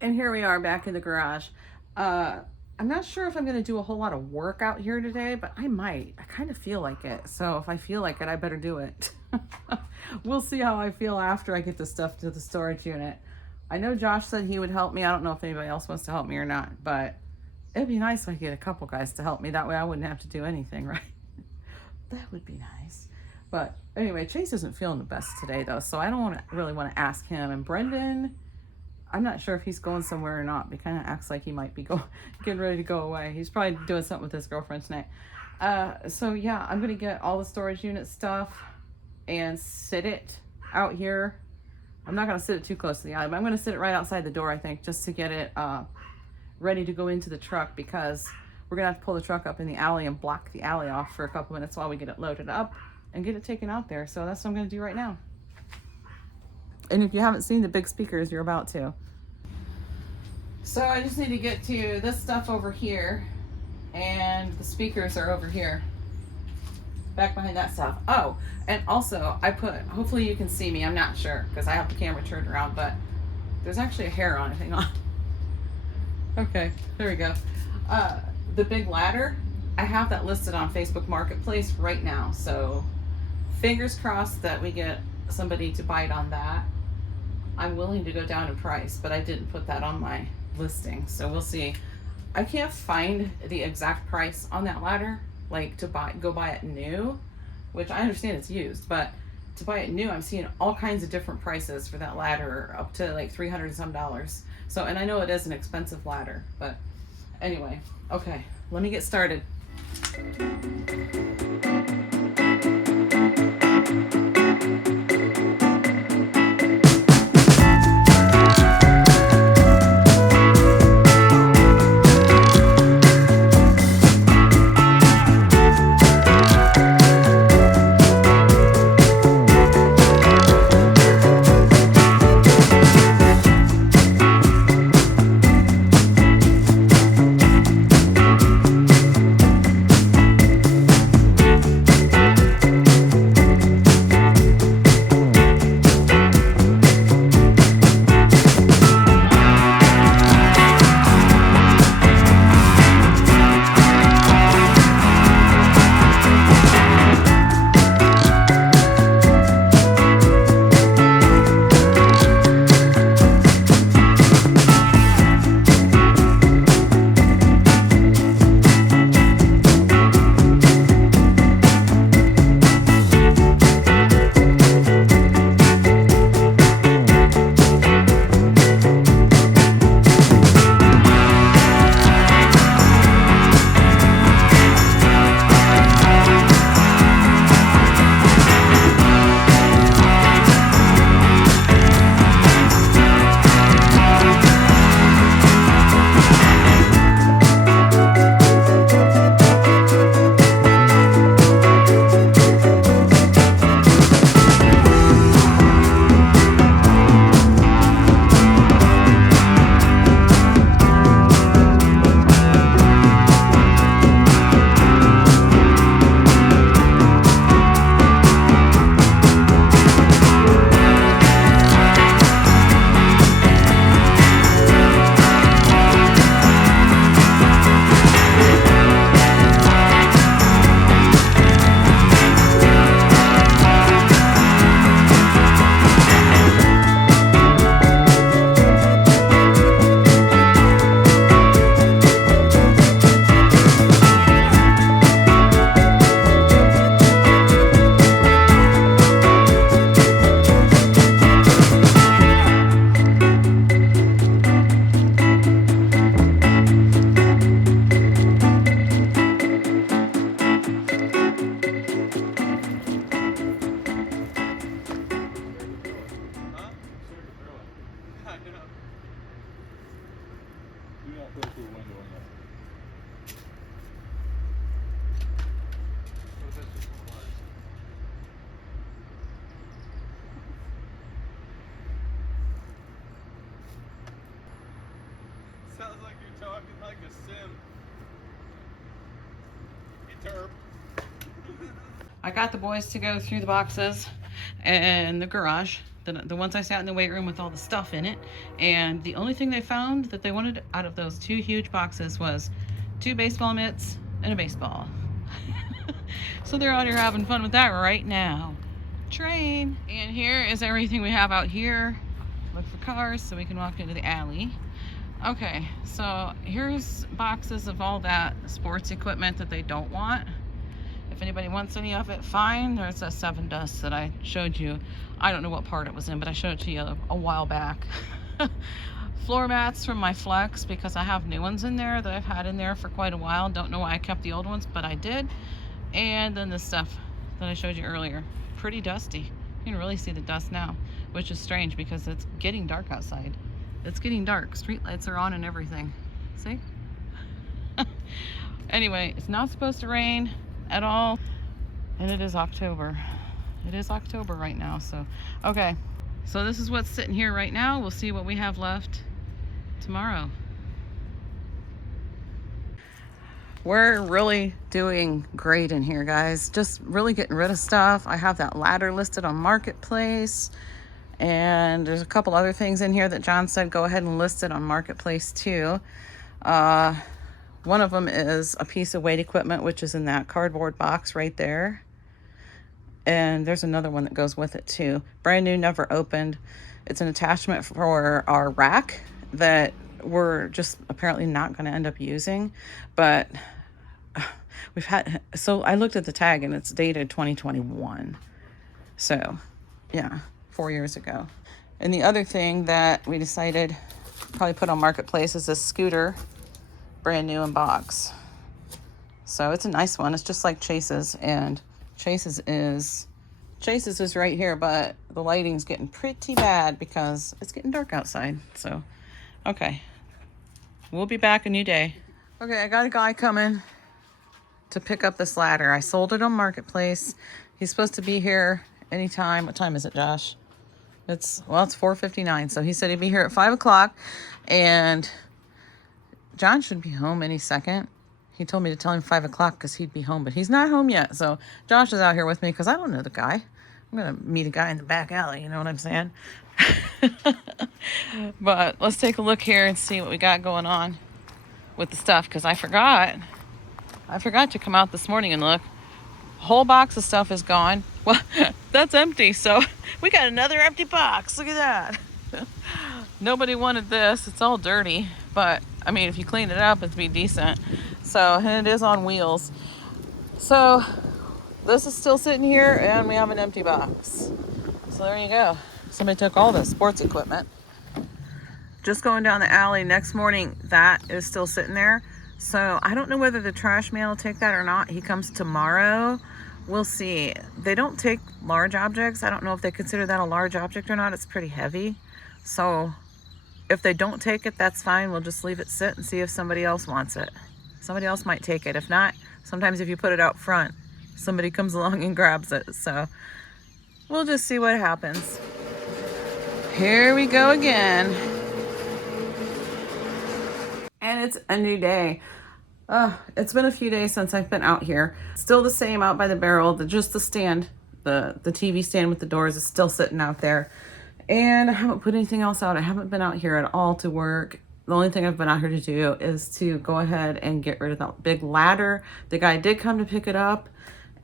And here we are back in the garage. I'm not sure if I'm going to do a whole lot of work out here today, but I might. I kind of feel like it. So if I feel like it, I better do it. We'll see how I feel after I get the stuff to the storage unit. I know Josh said he would help me. I don't know if anybody else wants to help me or not, but it'd be nice if I could get a couple guys to help me. That way I wouldn't have to do anything, right? That would be nice. But anyway, Chase isn't feeling the best today, though, so I don't really want to ask him. And Brendan, I'm not sure if he's going somewhere or not, but he kind of acts like he might be getting ready to go away. He's probably doing something with his girlfriend tonight. So yeah, I'm gonna get all the storage unit stuff and sit it out here. I'm not gonna sit it too close to the alley, but I'm gonna sit it right outside the door, I think, just to get it ready to go into the truck, because we're gonna have to pull the truck up in the alley and block the alley off for a couple minutes while we get it loaded up and get it taken out there. So that's what I'm gonna do right now. And if you haven't seen the big speakers, you're about to. So I just need to get to this stuff over here, and the speakers are over here, back behind that stuff. Oh, and also I put, hopefully you can see me, I'm not sure because I have the camera turned around, but there's actually a hair on it, hang on. Okay, there we go. The big ladder, I have that listed on Facebook Marketplace right now, so fingers crossed that we get somebody to bite on that. I'm willing to go down in price, but I didn't put that on my listing, so we'll see. I can't find the exact price on that ladder, like to go buy it new, which I understand it's used, but to buy it new, I'm seeing all kinds of different prices for that ladder, up to like $300 and some. So, and I know it is an expensive ladder, but anyway, okay, let me get started. Sounds like you're talking like a sim. Hey, Tarr. I got the boys to go through the boxes in the garage the ones I sat in the weight room with all the stuff in it. And the only thing they found that they wanted out of those 2 huge boxes was 2 baseball mitts and a baseball. So they're out here having fun with that right now. Train. And here is everything we have out here. Look for cars so we can walk into the alley. Okay, so here's boxes of all that sports equipment that they don't want. If anybody wants any of it, fine. There's a 7 Dust that I showed you. I don't know what part it was in, but I showed it to you a while back. Floor mats from my Flex, because I have new ones in there that I've had in there for quite a while. Don't know why I kept the old ones, but I did. And then the stuff that I showed you earlier. Pretty dusty. You can really see the dust now, which is strange because it's getting dark outside. It's getting dark. Street lights are on and everything. See? Anyway, it's not supposed to rain at all, and it is October. It is October right now, so okay. So this is what's sitting here right now. We'll see what we have left tomorrow. We're really doing great in here, guys. Just really getting rid of stuff. I have that ladder listed on Marketplace, and there's a couple other things in here that John said go ahead and list it on Marketplace too. One of them is a piece of weight equipment, which is in that cardboard box right there. And there's another one that goes with it too. Brand new, never opened. It's an attachment for our rack that we're just apparently not going to end up using. But we've had, so I looked at the tag and it's dated 2021. So yeah, 4 years ago. And the other thing that we decided probably put on Marketplace is this scooter. Brand new in box. So it's a nice one. It's just like Chase's, and Chase's is right here, but the lighting's getting pretty bad because it's getting dark outside. So okay, we'll be back a new day. Okay, I got a guy coming to pick up this ladder. I sold it on Marketplace. He's supposed to be here anytime. What time is it, Josh? It's 4:59. So he said he'd be here at 5 o'clock, and John should be home any second. He told me to tell him 5 o'clock because he'd be home, but he's not home yet. So Josh is out here with me because I don't know the guy. I'm going to meet a guy in the back alley. You know what I'm saying? But let's take a look here and see what we got going on with the stuff, because I forgot to come out this morning and look. Whole box of stuff is gone. Well, that's empty. So we got another empty box. Look at that. Nobody wanted this. It's all dirty, but I mean, if you clean it up, it'd be decent. So, and it is on wheels. So this is still sitting here, and we have an empty box. So there you go. Somebody took all the sports equipment. Just going down the alley next morning, that is still sitting there. So I don't know whether the trash man will take that or not. He comes tomorrow. We'll see. They don't take large objects. I don't know if they consider that a large object or not. It's pretty heavy. So if they don't take it, that's fine. We'll just leave it sit and see if somebody else wants it. Somebody else might take it. If not, sometimes if you put it out front, somebody comes along and grabs it. So we'll just see what happens. Here we go again. And it's a new day. It's been a few days since I've been out here. Still the same out by the barrel. Just the stand, the TV stand with the doors is still sitting out there. And I haven't put anything else out. I haven't been out here at all to work. The only thing I've been out here to do is to go ahead and get rid of that big ladder. The guy did come to pick it up.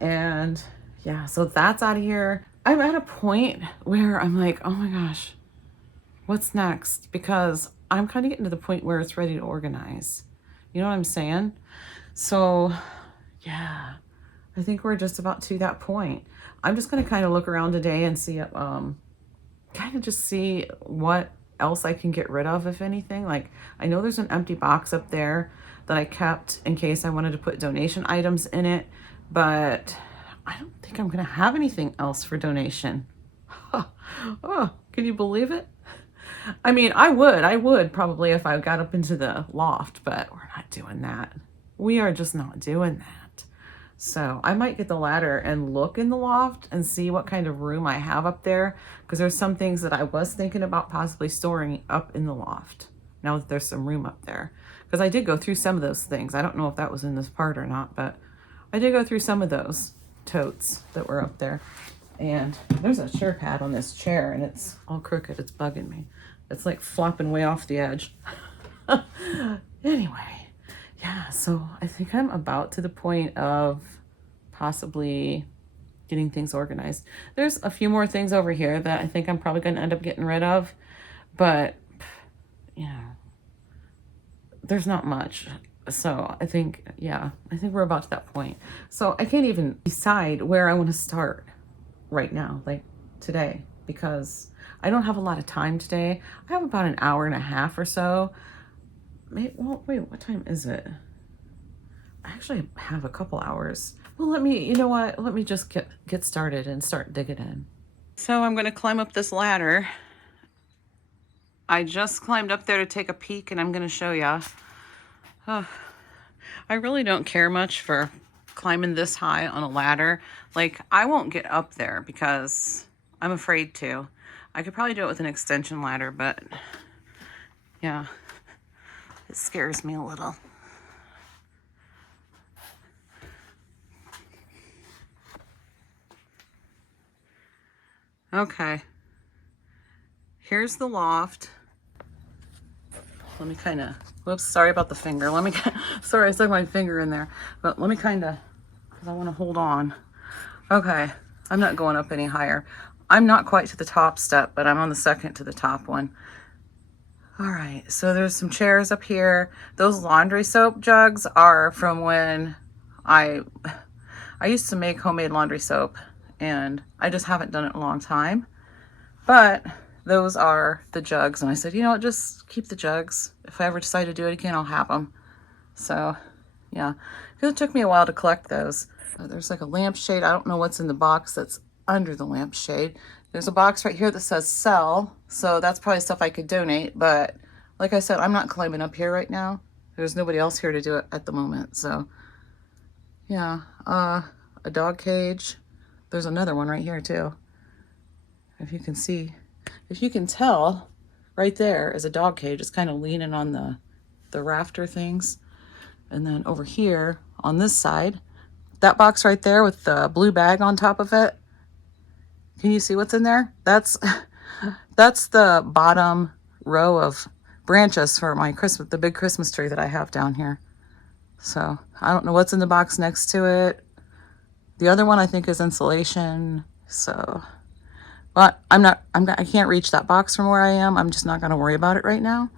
And yeah, so that's out of here. I'm at a point where I'm like, oh my gosh, what's next? Because I'm kind of getting to the point where it's ready to organize. You know what I'm saying? So yeah, I think we're just about to that point. I'm just going to kind of look around today and see, kind of just see what else I can get rid of, if anything. Like, I know there's an empty box up there that I kept in case I wanted to put donation items in it, but I don't think I'm going to have anything else for donation. Oh, can you believe it? I mean, I would probably if I got up into the loft, but we're not doing that. We are just not doing that. So I might get the ladder and look in the loft and see what kind of room I have up there, because there's some things that I was thinking about possibly storing up in the loft now that there's some room up there, because I did go through some of those things. I don't know if that was in this part or not, but I did go through some of those totes that were up there. And there's a chair pad on this chair and it's all crooked. It's bugging me. It's like flopping way off the edge. Anyway, yeah, so I think I'm about to the point of possibly getting things organized. There's a few more things over here that I think I'm probably going to end up getting rid of, but you know, there's not much. So I think, yeah, I think we're about to that point. So I can't even decide where I want to start right now, like today, because I don't have a lot of time today. I have about an hour and a half or so. Well, wait, what time is it? I actually have a couple hours. Well, you know what? Let me just get started and start digging in. So I'm going to climb up this ladder. I just climbed up there to take a peek and I'm going to show ya. Oh, I really don't care much for climbing this high on a ladder. Like, I won't get up there because I'm afraid to. I could probably do it with an extension ladder, but yeah, it scares me a little. Okay, here's the loft. Let me kind of, whoops, sorry about the finger. Sorry, I stuck my finger in there. But let me kind of, because I want to hold on. Okay, I'm not going up any higher. I'm not quite to the top step, but I'm on the second to the top one. All right, so there's some chairs up here. Those laundry soap jugs are from when I used to make homemade laundry soap, and I just haven't done it in a long time. But those are the jugs, and I said, you know what, just keep the jugs. If I ever decide to do it again, I'll have them. So, yeah, because it took me a while to collect those. There's like a lampshade. I don't know what's in the box that's under the lampshade. There's a box right here that says sell, so that's probably stuff I could donate, but like I said, I'm not climbing up here right now. There's nobody else here to do it at the moment, so yeah. A dog cage. There's another one right here too. If you can see, if you can tell, right there is a dog cage. It's kind of leaning on the rafter things. And then over here on this side, that box right there with the blue bag on top of it. Can you see what's in there? That's the bottom row of branches for my the big Christmas tree that I have down here. So I don't know what's in the box next to it. The other one I think is insulation. So, but I can't reach that box from where I am. I'm just not going to worry about it right now.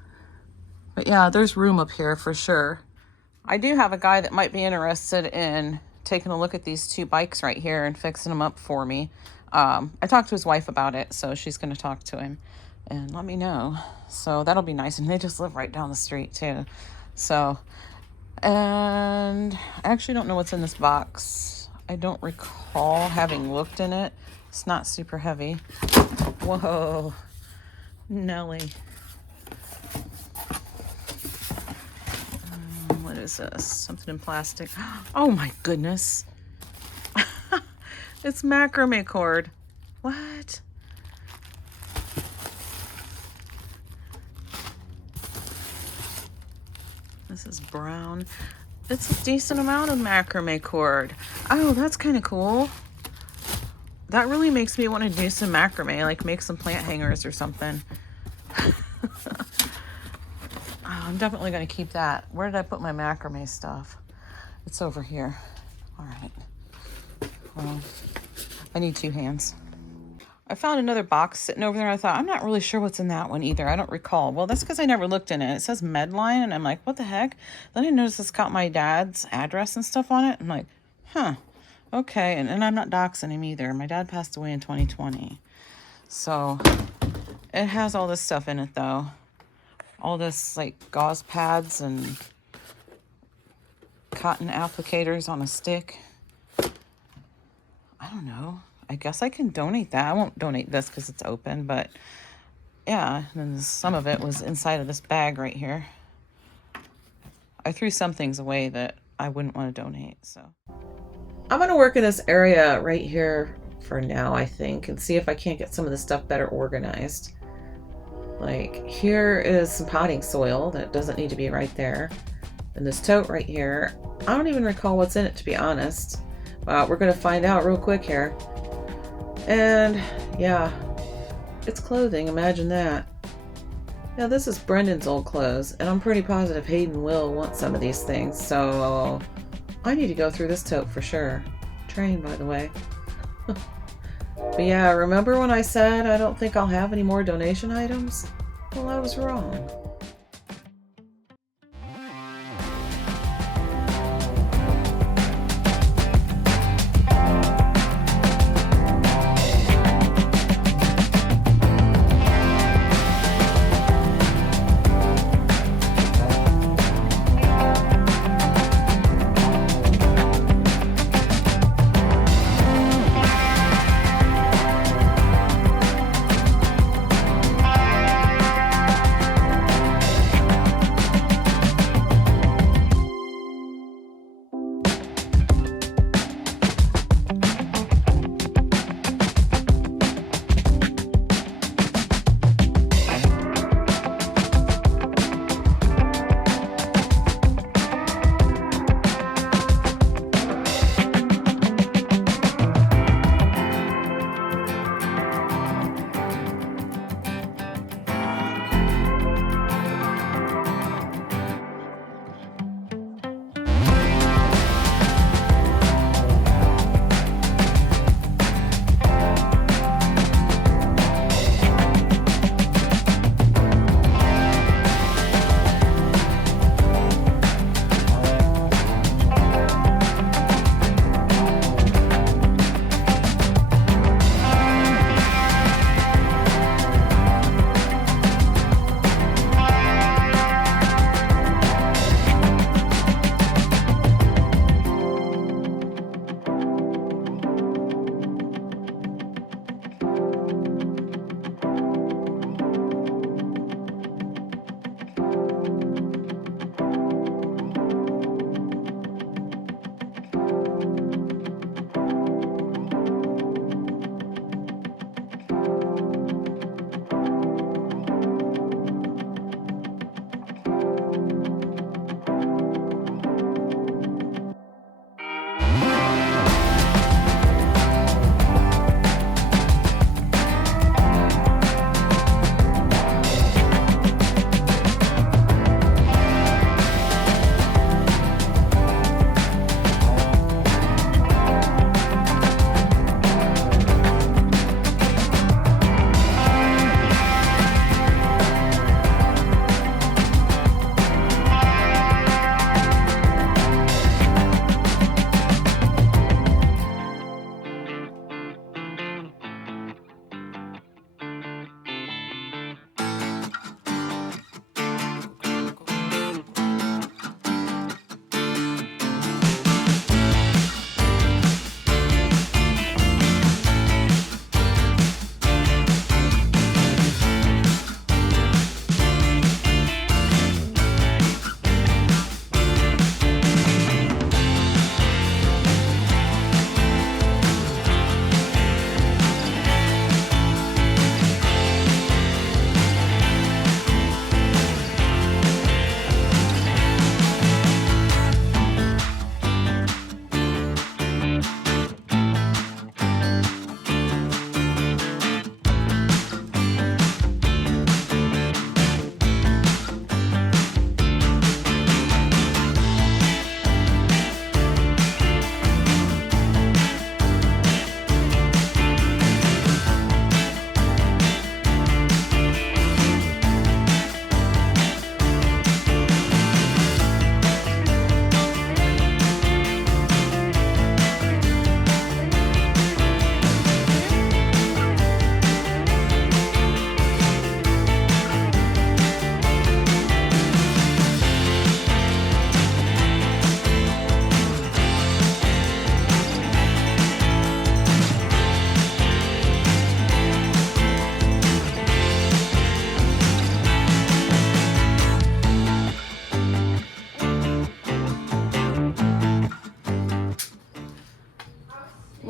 But yeah, there's room up here for sure. I do have a guy that might be interested in taking a look at these two bikes right here and fixing them up for me. I talked to his wife about it, so she's going to talk to him and let me know. So that'll be nice. And they just live right down the street too. So, and I actually don't know what's in this box. I don't recall having looked in it. It's not super heavy. Whoa, Nelly. What is this? Something in plastic. Oh my goodness. It's macrame cord. What? This is brown. It's a decent amount of macrame cord. Oh, that's kind of cool. That really makes me want to do some macrame, like make some plant hangers or something. I'm definitely going to keep that. Where did I put my macrame stuff? It's over here. All right. Well, I need two hands. I found another box sitting over there. I thought, I'm not really sure what's in that one either. I don't recall. Well, that's because I never looked in it. It says Medline, and I'm like, what the heck? Then I noticed it's got my dad's address and stuff on it. I'm like, huh, okay. And I'm not doxing him either. My dad passed away in 2020. So it has all this stuff in it, though. All this, like, gauze pads and cotton applicators on a stick. I don't know. I guess I can donate that. I won't donate this because it's open, but yeah. And then some of it was inside of this bag right here. I threw some things away that I wouldn't want to donate, so. I'm going to work in this area right here for now, I think, and see if I can't get some of this stuff better organized. Like, here is some potting soil that doesn't need to be right there. And this tote right here, I don't even recall what's in it, to be honest. We're going to find out real quick here. And yeah, it's clothing. Imagine that. Now this is Brendan's old clothes, and I'm pretty positive Hayden will want some of these things, so I need to go through this tote for sure. Train, by the way. But yeah, remember when I said I don't think I'll have any more donation items? Well, I was wrong.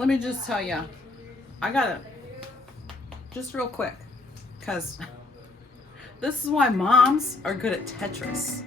let me just tell you, I gotta, just real quick, because this is why moms are good at Tetris.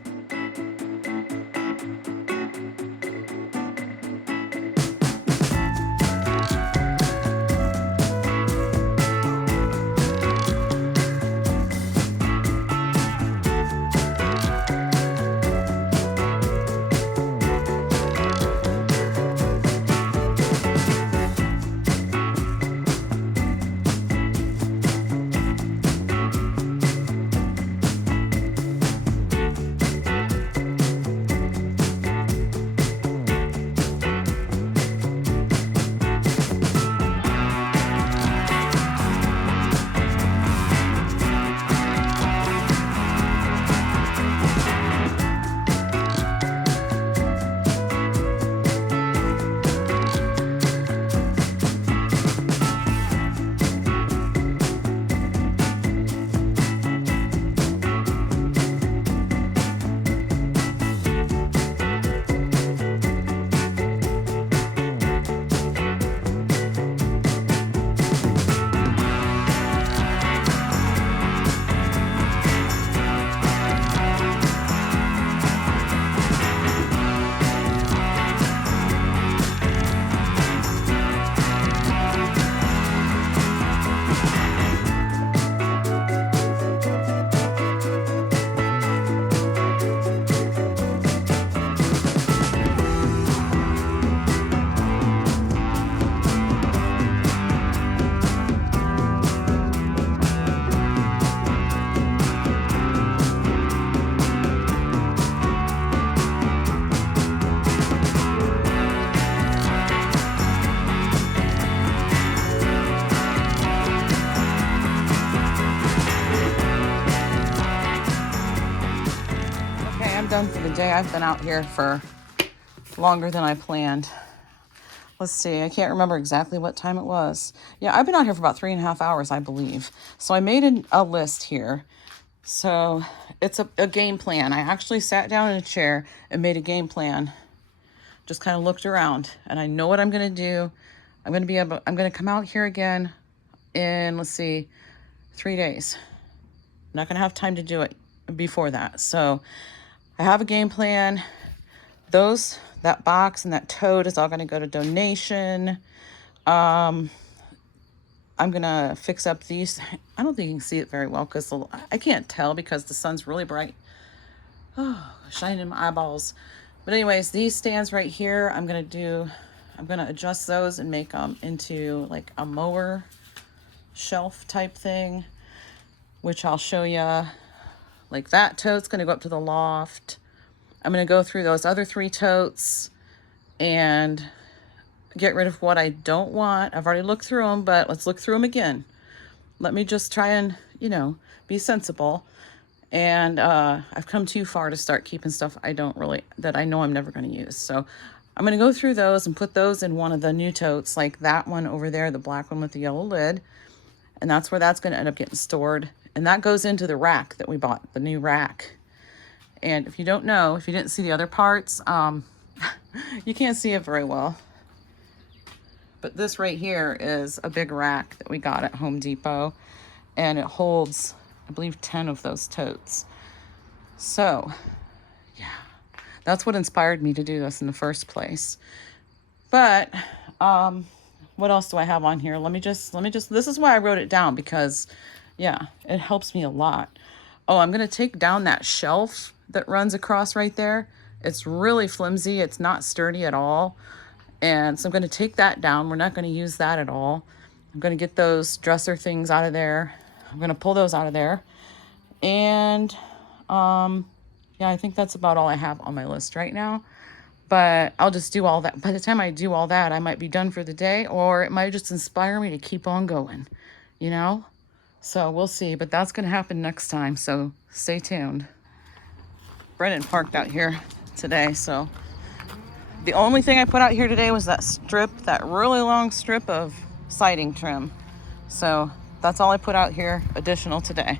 I'm done for the day. I've been out here for longer than I planned. Let's see, I can't remember exactly what time it was. Yeah, I've been out here for about 3.5 hours, I believe. So I made a list here. So it's a game plan. I actually sat down in a chair and made a game plan. Just kind of looked around, and I know what I'm going to do. I'm going to come out here again in, let's see, 3 days. I'm not going to have time to do it before that. So I have a game plan. That box and that tote is all going to go to donation. I'm going to fix up these. I don't think you can see it very well because I can't tell because the sun's really bright. Oh, shining in my eyeballs. But anyways, these stands right here, I'm going to adjust those and make them into like a mower shelf type thing, which I'll show you. Like that tote's going to go up to the loft. I'm going to go through those other 3 totes and get rid of what I don't want. I've already looked through them, but let's look through them again. Let me just try and, be sensible. And I've come too far to start keeping stuff that I know I'm never going to use. So I'm going to go through those and put those in one of the new totes, like that one over there, the black one with the yellow lid. And that's where that's going to end up getting stored. And that goes into the rack that we bought, the new rack. And if you didn't see the other parts, you can't see it very well. But this right here is a big rack that we got at Home Depot. And it holds, I believe, 10 of those totes. So, yeah, that's what inspired me to do this in the first place. But, what else do I have on here? Let me just, this is why I wrote it down because, yeah, it helps me a lot. Oh, I'm going to take down that shelf that runs across right there. It's really flimsy. It's not sturdy at all. And so I'm going to take that down. We're not going to use that at all. I'm going to get those dresser things out of there. I'm going to pull those out of there. And, yeah, I think that's about all I have on my list right now. But I'll just do all that. By the time I do all that, I might be done for the day, or it might just inspire me to keep on going, So we'll see, but that's going to happen next time, so stay tuned. Brennan parked out here today, so the only thing I put out here today was that really long strip of siding trim. So that's all I put out here additional today.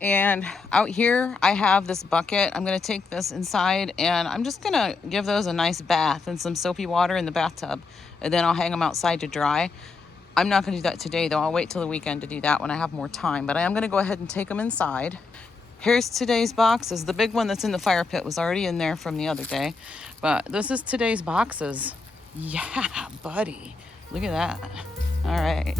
And out here, I have this bucket. I'm going to take this inside, and I'm just going to give those a nice bath and some soapy water in the bathtub, and then I'll hang them outside to dry. I'm not going to do that today, though. I'll wait till the weekend to do that when I have more time. But I am going to go ahead and take them inside. Here's today's boxes. The big one that's in the fire pit was already in there from the other day. But this is today's boxes. Yeah, buddy. Look at that. All right.